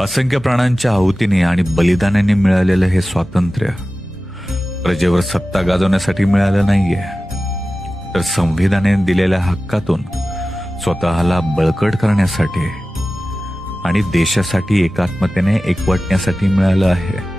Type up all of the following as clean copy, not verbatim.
असंख्य प्राणांच्या आहुतीने आणि बलिदानाने मिळालेलं हे स्वातंत्र्य प्रजेवर सत्ता गाजवण्यासाठी मिळालं नाहीये, तर संविधानाने दिलेल्या हक्कातून स्वतःला बळकट करण्यासाठी आणि देशासाठी एकात्मतेने एकवटण्यासाठी मिळालं आहे.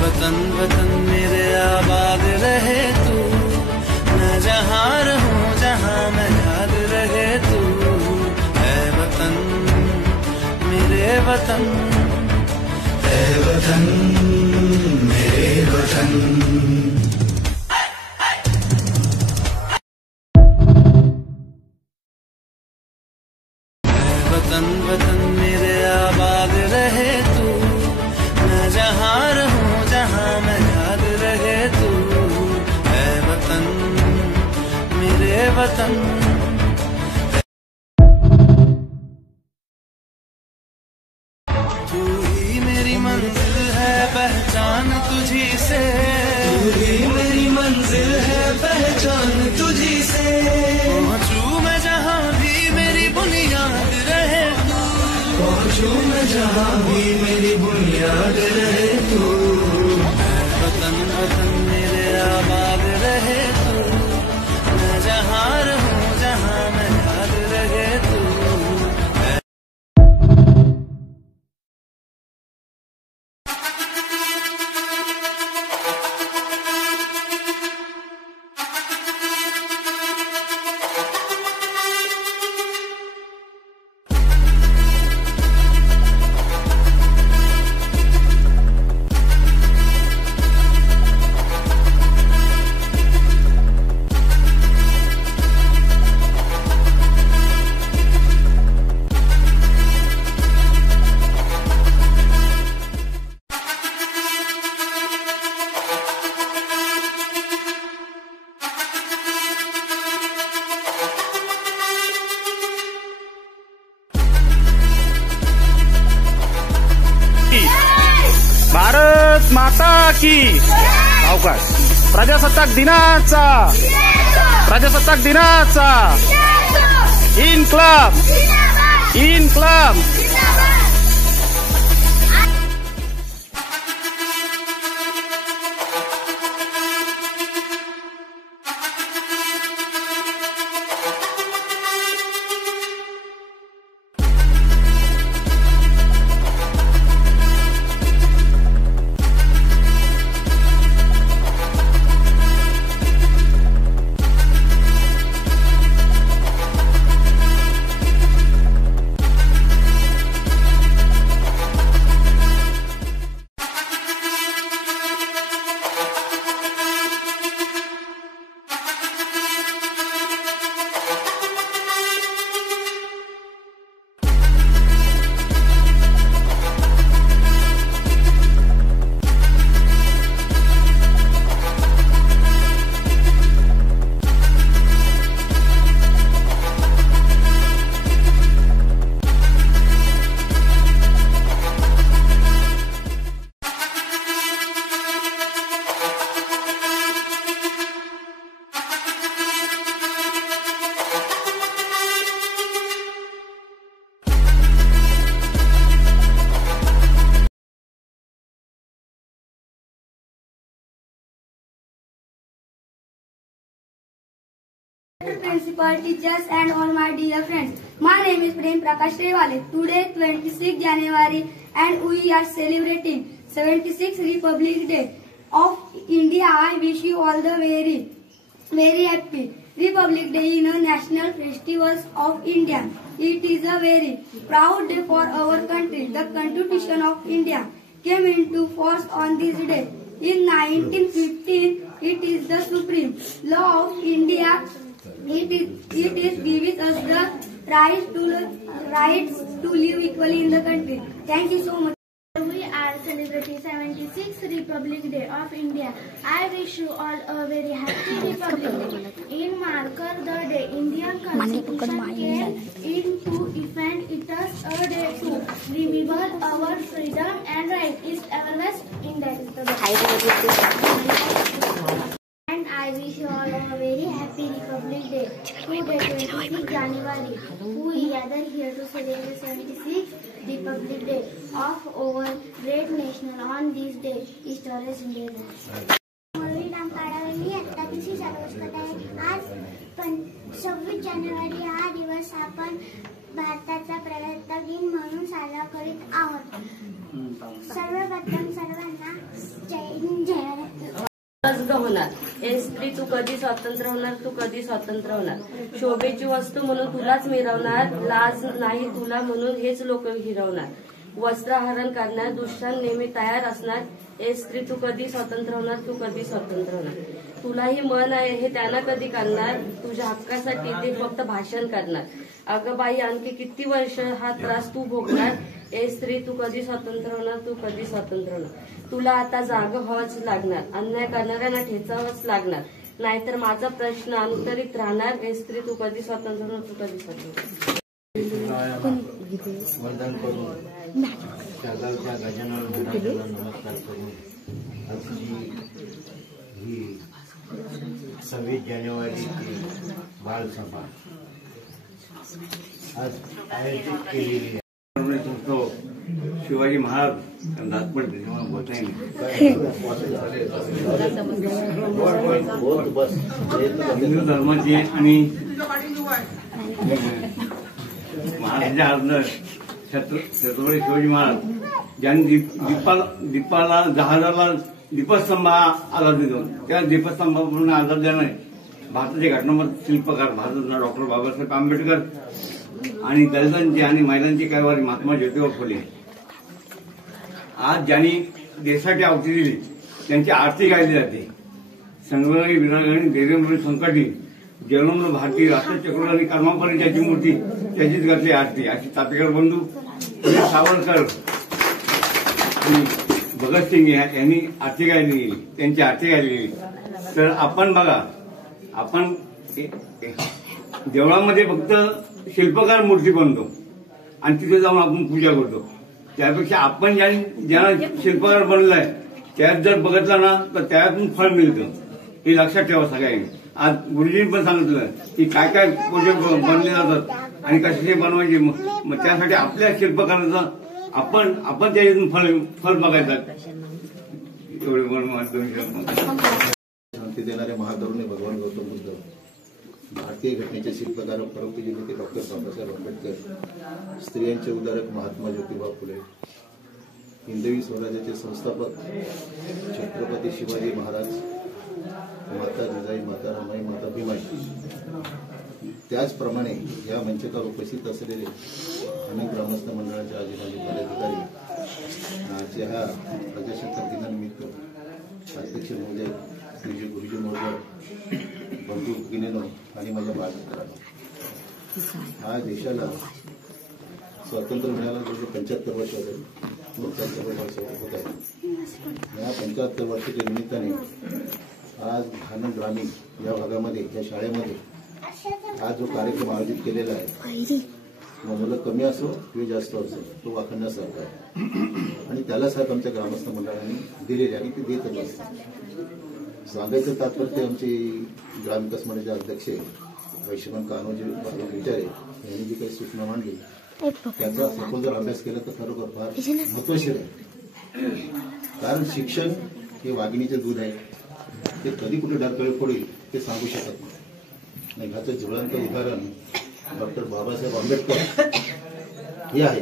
वतन वतन मेरे आबाद रहे तू, मैं जहाँ रहूं जहाँ मैं याद रहे तू. है वतन मेरे वतन, है वतन मेरे वतन. वतन वतन मेरे आबाद रहे तू, मैं जहाँ रहूं जहाँ मैं याद रहे तू. है वतन मेरे वतन. तू ही मेरी मंजिल है पहचान तुझी से, तू ही मेरी मंजिल है पहचान तुझी से. पहुँचूं मैं जहाँ भी मेरी बुनियाद रहे तू, पहुँचूं मैं जहाँ भी मेरी बुनियाद रहे तू. वतन वतन मेरे आबाद रहे तू, मैं जहाँ रहूं जहाँ मैं याद रहे तू. भारत माता की अवकाश. प्रजासत्ताक दिनाचा इन्क्लाब इन्क्लाब. Principal, teachers and all my dear friends. My name is Prem Prakash Rewale. Today 26 January and we are celebrating 76th Republic Day of India. I wish you all the very happy Republic Day in a national festivals of India. It is a very proud day for our country. The Constitution of India came into force on this day. In 1915, it is the supreme law of India. It is giving us the rights to live equally in the country. Thank you so much. We are celebrating 76 76th Republic Day of India. I wish you all a very happy Republic Day. In marker the day Indian Constitution came into effect, it is a day to remember our freedom and right is always in that. And I wish you all a very happy Republic Day. Today, 26 January, we gather here to celebrate 76th Republic Day of our great nation. On this day, Historic India Day. नाम काढावली आता दिवशी सर्वच करत आहे. आज 26 जानेवारी हा दिवस आपण भारताचा प्रजासत्ताक दिन म्हणून साजरा करीत आहोत. सर्वप्रथम सर्वांना जय हिंद जय भारत. होणार ए स्त्री तू कधी स्वतंत्र होणार, तू कधी स्वतंत्र होणार. शोभेची वस्तू म्हणून तुलाच मिरवणार, लाज नाही तुला म्हणून हेच लोक हिरवणार. वस्त्रहरण करणार, दुष्टांत नेहमी तयार असणार. ए स्त्री तू कधी स्वतंत्र होणार, तू कधी स्वतंत्र होणार. तुलाही मन आहे हे त्यांना कधी करणार, तुझ्या हक्कासाठी ते फक्त भाषण करणार. अगं बाई आणखी किती वर्ष हा त्रास तू भोगणार. ए स्त्री तू कधी स्वतंत्र होणार, तू कधी स्वतंत्र होणार. तुला आता जाग व्हावंच लागणार, अन्याय करणाऱ्यांना ठेचावंच लागणार. नाहीतर माझा प्रश्न अंतरित राहणार. ए स्त्री तू कधी स्वतंत्र होणार, तू कधी स्वतंत्र. वंदन करून शेजारच्या गजानन महाराजांना नमस्कार करून आजची ही 26 जानेवारीची बालसभा आज आयोजित केलेली आहे. शिवाजी महाराज नागपूर हिंदू धर्माची आणि महाराजांच्या आज्ञा छत्रपती शिवाजी महाराज ज्यांनी दीपाला जहाजाला दीपस्तंभ आधार देतो, त्या दीपस्तंभापासून आधार देणारे भारताचे घटनापट शिल्पकार भारतरत्न डॉक्टर बाबासाहेब आंबेडकर आणि दलितांची आणि महिलांची कैवारी महात्मा ज्योतिबा फुले. आज ज्यांनी देशाची आहुती दिली त्यांची आरती गायली जाते. संग्रामी विरागणी धैर्यमूळ संकटी जन्मलो भारती राष्ट्रचक्र आणि कर्मापरी ज्याची मूर्ती त्याचीच घातली आरती अशी तापेकर बंधू सावरकर आणि भगतसिंग यांनी आरती गायली गेली, त्यांची आरती गायली गेली. तर आपण बघा, आपण देवळामध्ये फक्त शिल्पकार मूर्ती बनतो आणि तिथे जाऊन आपण पूजा करतो. त्यापेक्षा आपण ज्यांना शिल्पकार बनलाय त्यात जर बघितलं ना तर त्यातून फळ मिळतं. हे लक्षात ठेवा सगळ्यांनी. आज गुरुजींनी पण सांगितलं की काय काय प्रोजेक्ट बनले जातात आणि कसे बनवायचे. मग त्यासाठी आपल्या शिल्पकाराचा आपण त्याच्यातून फळ बघायचं. एवढे शांती देणारे महातरुणी भगवान गौतम बुद्ध, भारतीय घटनेचे शिल्पकार परमपूज्य नेते डॉक्टर बाबासाहेब आंबेडकर, स्त्रियांचे उद्धारक महात्मा ज्योतिबा फुले, हिंदवी स्वराज्याचे संस्थापक छत्रपती शिवाजी महाराज, माता जिजाई, माता रमाई, माता भीमाई. त्याचप्रमाणे या मंचावर उपस्थित असलेले अनेक ग्रामस्थ मंडळाचे अधिकारी पदाधिकारी आजच्या ह्या प्रजासत्ताक दिनानिमित्त अध्यक्ष महोदय, श्री गुरुजी महोदय, बंधू भगिनीनो आणि माझ्या बालमित्रांनो, आज देशाला स्वातंत्र्य मिळायला जवळ 75 वर्ष होते. 75 वर्ष होत आहे. या 75 वर्षाच्या निमित्ताने आज भानन ग्रामीण या भागामध्ये, या शाळेमध्ये आज जो कार्यक्रम आयोजित केलेला आहे, मुलं कमी असो किंवा जास्त असो, तो वाखण्यासारखा आहे आणि त्याला साथ आमच्या ग्रामस्थ मंडळांनी दिलेली आणि ते देतच असतात. सांगायचं तात्पर्य आमचे ग्रामविकास मंडळाचे अध्यक्ष वैश्वमन कान्होजी विचारे यांनी जी काही सूचना मांडली त्याचा सखोल जर अभ्यास केला तर खरोखर फार महत्वशीर आहे. कारण शिक्षण हे वाघिणीचे दूध आहे. ते कधी कुठे डरकळे फोडेल ते सांगू शकत नाही. ह्याचं ज्वलंत उदाहरण डॉक्टर बाबासाहेब आंबेडकर हे आहे.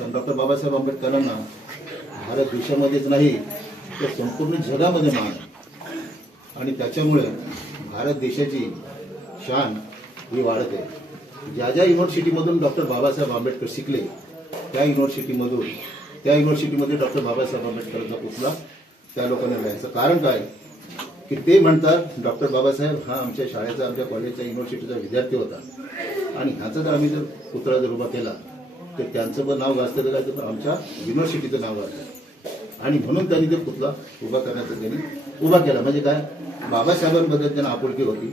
तर डॉक्टर बाबासाहेब आंबेडकरांना भारत देशामध्येच नाही तर संपूर्ण जगामध्ये मान आहे आणि त्याच्यामुळे भारत देशाची शान ही वाढत आहे. ज्या ज्या युनिव्हर्सिटीमधून डॉक्टर बाबासाहेब आंबेडकर शिकले त्या युनिव्हर्सिटीमध्ये डॉक्टर बाबासाहेब आंबेडकरांचा पुतळा त्या लोकांना मिळायचं. कारण काय की ते म्हणतात डॉक्टर बाबासाहेब हा आमच्या शाळेचा, आमच्या कॉलेजचा, युनिव्हर्सिटीचा विद्यार्थी होता आणि ह्याचा जर आम्ही जर पुतळा जर उभा केला तर त्यांचं पण नाव गाजतं काय तर आमच्या युनिव्हर्सिटीचं नाव गाजतं. आणि म्हणून त्यांनी ते पुतळा उभा करण्याचा त्यांनी उभा केला. म्हणजे काय, बाबासाहेबांबद्दल त्यांना आपुलकी होती.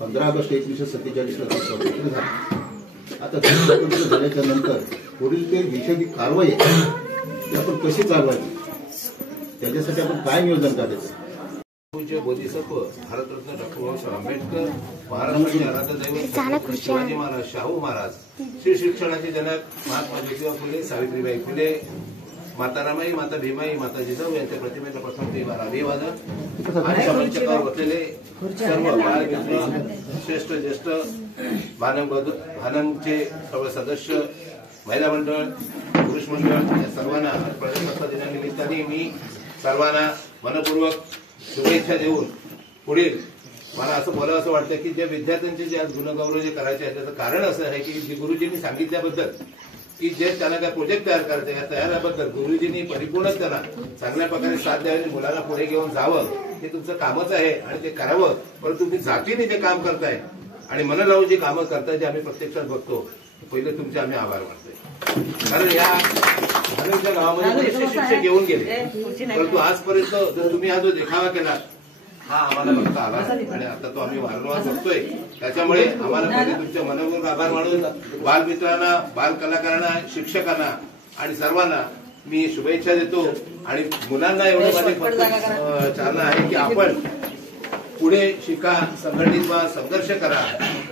15 ऑगस्ट 1947ला ते स्वातंत्र्य झाले. आता स्वातंत्र्य झाल्याच्या नंतर पुढील ते देशाची कारवाई ती आपण कशी चालवायची, त्याच्यासाठी आपण काय नियोजन करायचं. पूज्य बोधिसत्व भारतरत्न डॉक्टर बाबासाहेब आंबेडकर, महाराष्ट्राचे आराध्य दैवत शिवाजी महाराज, शाहू महाराज, श्री शिक्षणाचे जनक महात्मा ज्योतिबा फुले, सावित्रीबाई फुले, माता रमाई, माता भीमाई, माता जिजाऊ यांच्या प्रतिमेला प्रथम ते अभिवादन आणि मंचावर बसलेले सर्व बाळमित्र, श्रेष्ठ ज्येष्ठ भानमचे सर्व सदस्य, महिला मंडळ, पुरुष मंडळ या सर्वांना प्रजासत्ताक दिनानिमित्ताने मी सर्वांना मनपूर्वक शुभेच्छा देऊन पुढील मला असं बोलावं असं वाटतं की ज्या विद्यार्थ्यांचे जे आज गुणगौरव जे करायचे आहे त्याचं कारण असं आहे की जे गुरुजींनी सांगितल्याबद्दल की जे त्यांना काय प्रोजेक्ट तयार करायचे या तयाराबद्दल गुरुजींनी परिपूर्ण त्यांना चांगल्या प्रकारे साथ द्यावी, मुलांना पुढे घेऊन जावं हे तुमचं कामच आहे आणि ते करावं. परंतु तुम्ही जातीने जे काम करताय आणि मन लावून जी कामं करताय जे आम्ही प्रत्यक्षात बघतो पहिले तुमचे आम्ही आभार मानतोय. कारण या भानमच्या गावामध्ये बरेचसे शिक्षक येऊन गेले, परंतु आजपर्यंत जर तुम्ही हा जो देखावा केला हा आम्हाला बघता आला आणि आता तो आम्ही वारंवार बघतोय. त्याच्यामुळे आम्हाला पहिले तुमच्या मनपूर्वक आभार मानून बालमित्रांना, बाल कलाकारांना, शिक्षकांना आणि सर्वांना मी शुभेच्छा देतो. आणि मुलांना एवढं माझी चालना आहे की आपण पुढे शिका, संघटित व्हा, संघर्ष करा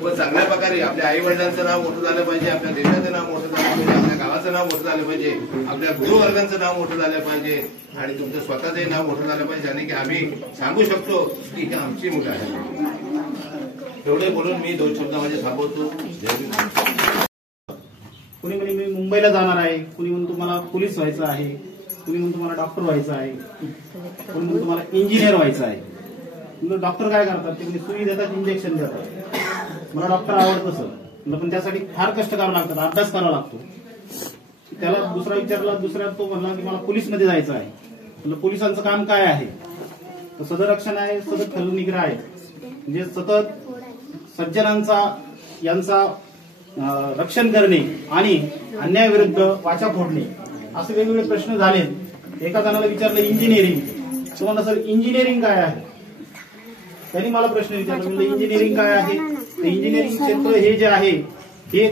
व चांगल्या प्रकारे आपल्या आई वडिलांचं नाव मोठं झालं पाहिजे, आपल्या देशाचं नाव मोठं झालं पाहिजे, आपल्या गावाचं नाव मोठं झालं पाहिजे, आपल्या गुरुवर्गांचं नाव मोठं झालं पाहिजे आणि तुमचं स्वतःचंही नाव मोठं झालं पाहिजे आणि की आम्ही सांगू शकतो की ही आमची मुलं आहेत. एवढे बोलून मी 2 शब्द माझे थांबवतो. कुणी म्हणे मी मुंबईला जाणार आहे, कुणी म्हणून तुम्हाला पोलीस व्हायचं आहे, कुणी म्हणून तुम्हाला डॉक्टर व्हायचं आहे, कुणी म्हणून तुम्हाला इंजिनियर व्हायचं आहे. डॉक्टर काय करतात ते म्हणजे सुई देतात, इंजेक्शन देतात. मला डॉक्टर आवडतं सर, पण त्यासाठी फार कष्ट करावं लागतात, अभ्यास करावा लागतो. त्याला दुसरा विचारला, दुसऱ्या तो म्हणला की मला पोलीसमध्ये जायचं आहे. म्हणजे पोलिसांचं काम काय आहे तर सदरक्षण आहे, सतत खलनिग्रह आहे, म्हणजे सतत सज्जनांचा यांचा रक्षण करणे आणि अन्यायाविरुद्ध वाचा फोडणे असे वेगवेगळे प्रश्न झाले. एका जणाला विचारलं इंजिनिअरिंग, तुम्हाला सर इंजिनिअरिंग काय आहे, त्यांनी मला प्रश्न विचारला, म्हणजे इंजिनिअरिंग काय आहे. तर इंजिनिअरिंग क्षेत्र हे जे आहे हे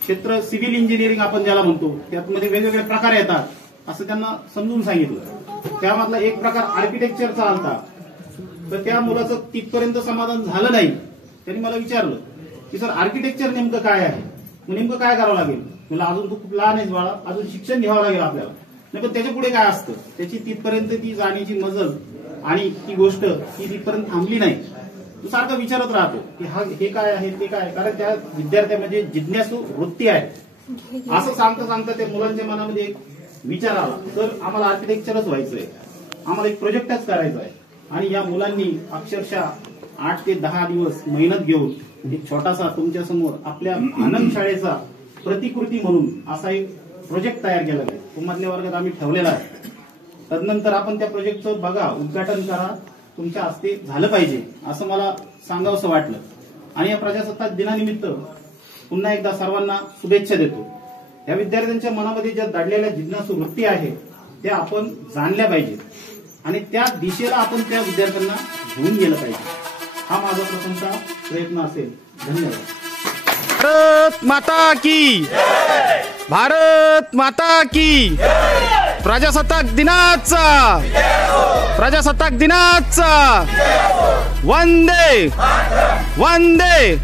क्षेत्र सिव्हिल इंजिनिअरिंग आपण ज्याला म्हणतो त्यामध्ये वेगवेगळे प्रकार येतात असं त्यांना समजून सांगितलं. त्यामधला एक प्रकार आर्किटेक्चरचा आलता, तर त्या मुलाचं तिथपर्यंत समाधान झालं नाही. त्यांनी मला विचारलं की सर आर्किटेक्चर नेमकं काय आहे, नेमकं काय करावं लागेल. म्हणजे अजून तू खूप लहान आहेस बाळा, अजून शिक्षण घ्यावं लागेल आपल्याला. नाही पण त्याच्या पुढे काय असतं, त्याची तिथपर्यंत ती जाण्याची मजल आणि ती गोष्ट ती तिथपर्यंत थांबली नाही. तो सारखा विचारत राहतो की हे काय आहे ते काय, कारण त्या विद्यार्थ्यामध्ये जिज्ञासू वृत्ती आहे. असं सांगता सांगता त्या मुलांच्या मनामध्ये एक विचार आला, तर आम्हाला आर्किटेक्चरच व्हायचंय, आम्हाला एक प्रोजेक्टच करायचा आहे. आणि या मुलांनी अक्षरशः 8 ते 10 दिवस मेहनत घेऊन एक छोटासा तुमच्या समोर आपल्या आनंद शाळेचा प्रतिकृती म्हणून असा एक प्रोजेक्ट तयार केला आहे. तो मधल्या वर्गात आम्ही ठेवलेला आहे. तदनंतर आपण त्या प्रोजेक्टचं बघा, उद्घाटन करा, तुमच्या हस्ते झालं पाहिजे असं मला सांगावंसं वाटलं. आणि या प्रजासत्ताक दिनानिमित्त पुन्हा एकदा सर्वांना शुभेच्छा देतो. या विद्यार्थ्यांच्या मनामध्ये ज्या दडलेल्या जिज्ञासू वृत्ती आहे त्या आपण जाणल्या पाहिजेत आणि त्या दिशेला आपण त्या विद्यार्थ्यांना घेऊन गेलं पाहिजे. हा माझा प्रथमचा प्रयत्न असेल. धन्यवाद. भारत माता की, भारत माता की. प्रजासत्ताक दिनाचा, प्रजासत्ताक दिनाचा वंदे वंदे